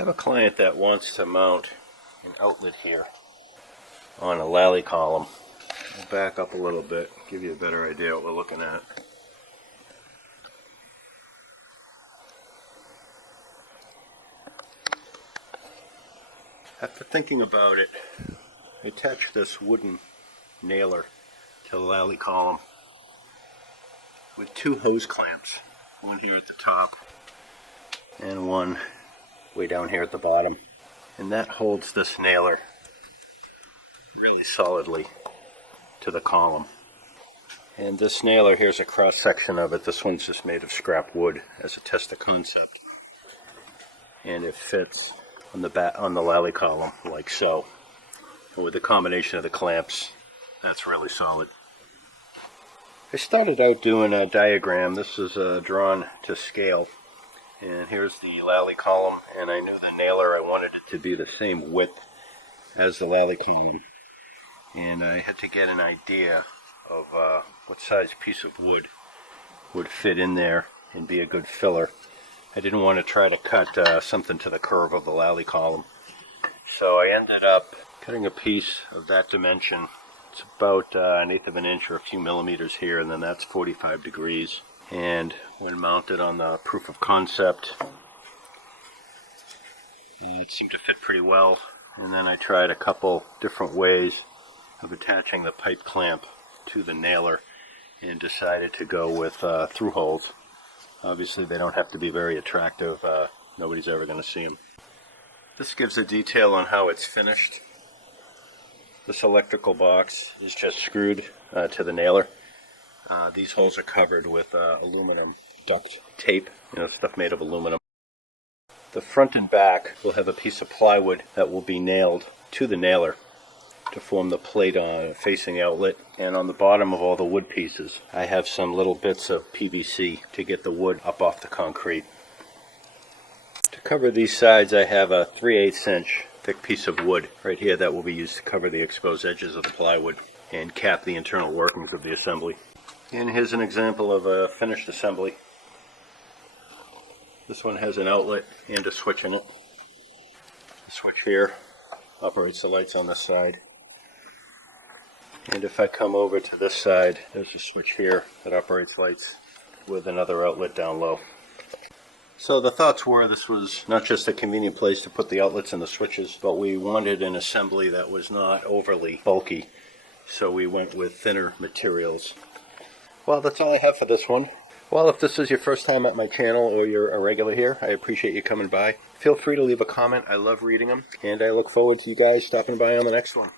have a client that wants to mount an outlet here on a Lally column. I'll back up a little bit, give you a better idea what we're looking at. After thinking about it, I attached this wooden nailer to the Lally column with two hose clamps, one here at the top and one way down here at the bottom, and that holds this nailer really solidly to the column. And this nailer, here's a cross section of it. This one's just made of scrap wood as a test of concept, and it fits on the Lally column like so. And with the combination of the clamps, that's really solid. I started out doing a diagram. This is drawn to scale, and here's the Lally column, and I knew the nailer, I wanted it to be the same width as the Lally column, and I had to get an idea of what size piece of wood would fit in there and be a good filler. I didn't want to try to cut something to the curve of the Lally column, so I ended up cutting a piece of that dimension. It's about 1/8 of an inch or a few millimeters here, and then that's 45 degrees. And when mounted on the proof of concept, it seemed to fit pretty well. And then I tried a couple different ways of attaching the pipe clamp to the nailer and decided to go with through holes. Obviously they don't have to be very attractive. Nobody's ever going to see them. This gives a detail on how it's finished. This electrical box is just screwed to the nailer. These holes are covered with aluminum duct tape, stuff made of aluminum. The front and back will have a piece of plywood that will be nailed to the nailer to form the plate facing the outlet. And on the bottom of all the wood pieces, I have some little bits of PVC to get the wood up off the concrete. To cover these sides, I have a 3/8 inch thick piece of wood right here that will be used to cover the exposed edges of the plywood and cap the internal workings of the assembly. And here's an example of a finished assembly. This one has an outlet and a switch in it. The switch here operates the lights on this side. And if I come over to this side, there's a switch here that operates lights with another outlet down low. So the thoughts were this was not just a convenient place to put the outlets and the switches, but we wanted an assembly that was not overly bulky. So we went with thinner materials. Well, that's all I have for this one. Well, if this is your first time at my channel or you're a regular here, I appreciate you coming by. Feel free to leave a comment. I love reading them, and I look forward to you guys stopping by on the next one.